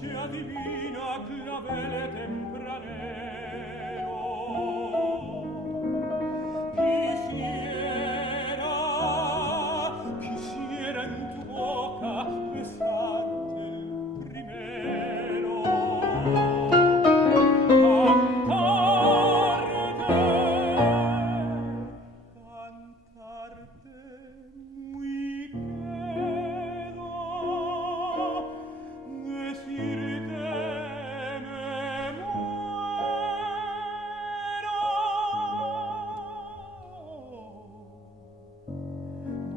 Bocuccia divina, clavele tempranero. Quisiera en tu boca besarte el primero. Cantarte muy quedo, decirte me muero.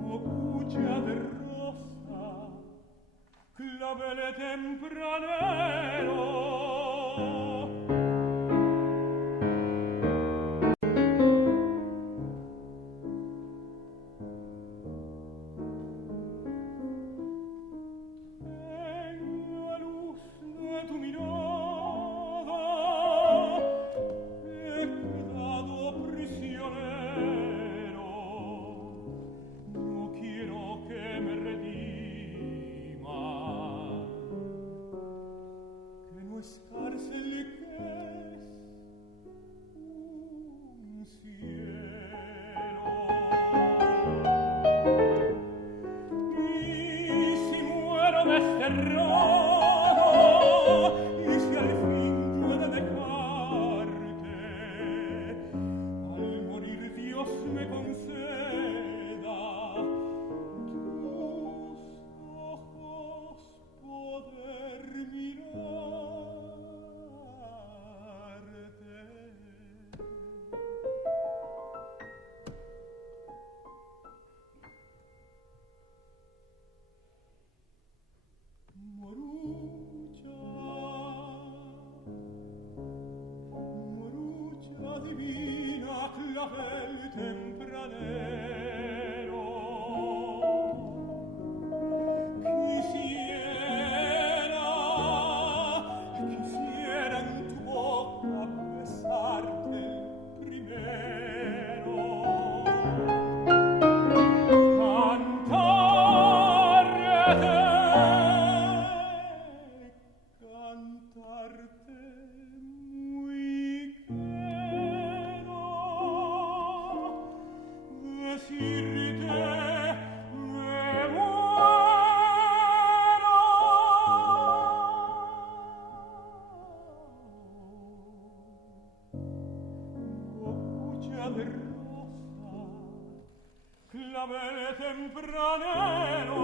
Bocuccia de rosa, clavele tempranero. En la luz de tu mirada he quedado prisionero. No quiero que me rediman, que no es cárcel, que es un cielo. Y si muero desterrado, y si al fin yo he de dejarte, al morir Dios me conceda tus ojos poder mirarte. Moruccia divina, clavel tempranero. Quisiera en tu boca besarte el primero. Cantarte muy quedo, decirte me muero. Bocuccia de rosa, clavele tempranero.